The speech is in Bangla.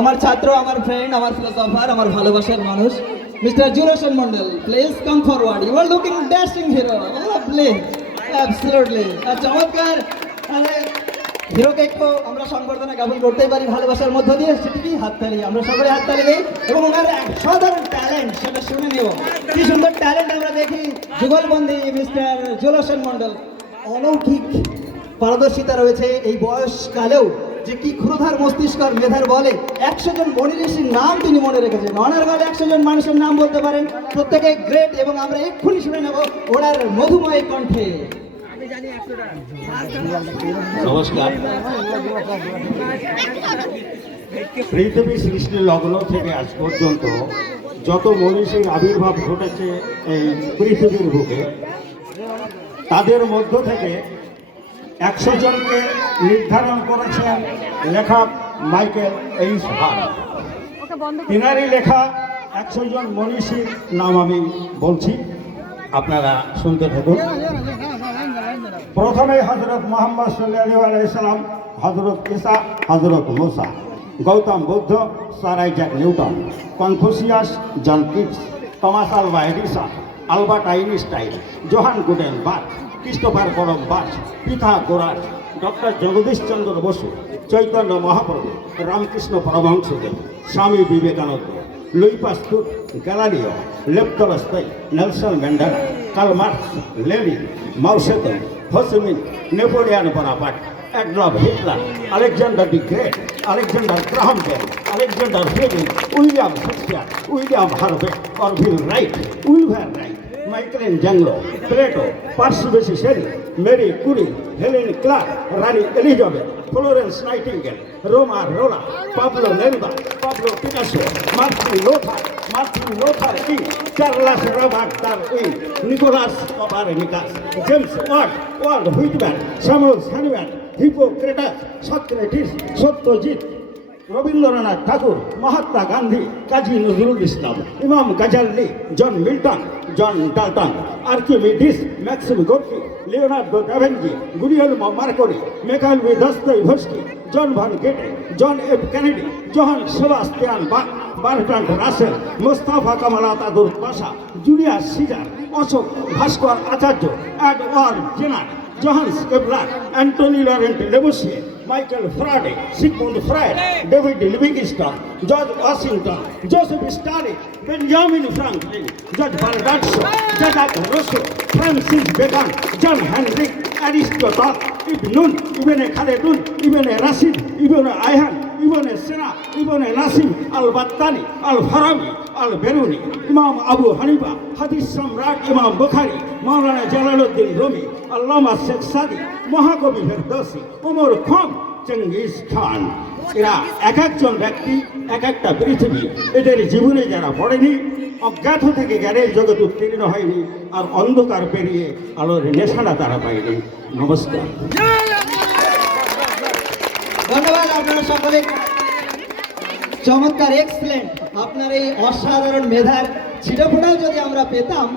আমার ছাত্র, আমার ফ্রেন্ড আমার ফিলোসফার আমার ভালোবাসার মানুষ। Mister জুলোসন Mondal please come forward you are looking dashing hero lovely absolutely চমৎকার। মানে হিরোকে একটু আমরা সংবর্ধনা জ্ঞাপন করতেই পারি ভালোবাসার মধ্য দিয়ে। সেটি কি? হাততালি আমরা সকলে হাততালি দিই এবং ওনার সাধারণ ট্যালেন্ট সেটা শুনে নিব কি সুন্দর ট্যালেন্ট আমরা দেখি। যুগলবন্দি মিস্টার জুলোসন মন্ডল অলৌকিক পারদর্শিতা রয়েছে এই বয়সকালেও। যে কি ক্ষুধার মস্তিষ্কর মেধার বলে? একশো জন মনি ঋষির নাম তিনি মনে রেখেছেন। অনার বলে একশো জন মানুষের নাম বলতে পারেন। প্রত্যেকে গ্রেট এবং আমরা এক্ষুনি শুনে নেব ওনার মধুময় কণ্ঠে। নমস্কার। পৃথিবী সৃষ্টির লগ্ন থেকে আজ পর্যন্ত যত মনীষীর আবির্ভাব ঘটেছে এই পৃথিবীর বুকে তাদের মধ্য থেকে একশো জনকে নির্ধারণ করেছেন লেখক মাইকেল এইস হার তিনারই লেখা একশো জন মনীষীর নাম আমি বলছি। আপনারা শুনতে থাকুন। প্রথমে হজরত মোহাম্মদ সাল্লাহ আলাইসালাম হজরত ইসা হজরত মোসা, Gautam Buddha sir Isaac Newton, Confucius John Keats Thomas Alva Edison, Albert Einstein, Johann গুডেন Christopher Columbus Pythagoras, doctor Jagadish Chandra Bose, Chaitanya Mahaprabhu, Ramakrishna Paramahansadev, Swami Vivekananda Louis Pasteur Galileo Leo Tolstoy Nelson Mandela, Karl Marx, Lenin Mao Zedong Ho Chi Minh, Napoleon Bonaparte, Adolf Hitler, Alexander the Great, Alexander Graham Bell, Alexander Fleming William Shakespeare, William Harvey Orville Wright, উইলভার Wright Michelangelo, Plato Percy Bysshe Shelley, Mary Curie, Helen Clark, Rani Elizabeth, Florence Nightingale, Romain রোলা, Pablo Neruda Pablo Picasso Martin Luther Martin Luther কি, Charles Robert Darwin Nicolaus Copernicus, James Ward, Walt Whitman, Samuel Hahnemann Hippocrates, Socrates, Satyajit Rabindranath Tagore Mahatma Gandhi Kazi Nazrul Islam Imam Ghazali John Milton John Dalton Archimedes Maxim Gorky Leonardo da Vinci Gabriel Marquez মেকাল B Dostoevsky John von Goethe John F Kennedy Johann Sebastian Bach Bertrand Russell Mustafa Kemal Ataturk Pasha Julius Caesar Ashoka Bhaskar Acharya Edward Jenner Johannes Kepler, Anthony Laurent Lavoisier, Michael Faraday, Sigmund Freud, David Livingstone, George Washington, Joseph Stalin, Benjamin Franklin, George Bernard Shaw, Jacques Rousseau, Francis Bacon, John Henry, Aristotle, Ibn Ibn Khaldun, Ibn Rashid, Ibn Ayhan, Ibn Sina, Ibn Nasim, Al-Battani, Al-Farabi, Al-Beruni, Imam Abu Hanifa, Hadith Samrat Imam Bukhari, Maulana Jalaluddin Rumi, আল্লামা শেখ সাদি মহাকবি Ferdowsi Omar Khayyam Genghis Khan. এরা এক একজন ব্যক্তি এক একটা পৃথিবী। এদের জীবনে যারা পড়েনি অজ্ঞাত থেকে জ্ঞানের জগৎ উত্তীর্ণ হয়নি আর অন্ধকার পেরিয়ে আলোর নেশানা তারা পায়নি। নমস্কার। আপনারা সকলে চমৎকার এক্সেলেন্ট আপনার এই অসাধারণ মেধার ছিটফোটাও যদি আমরা পেতাম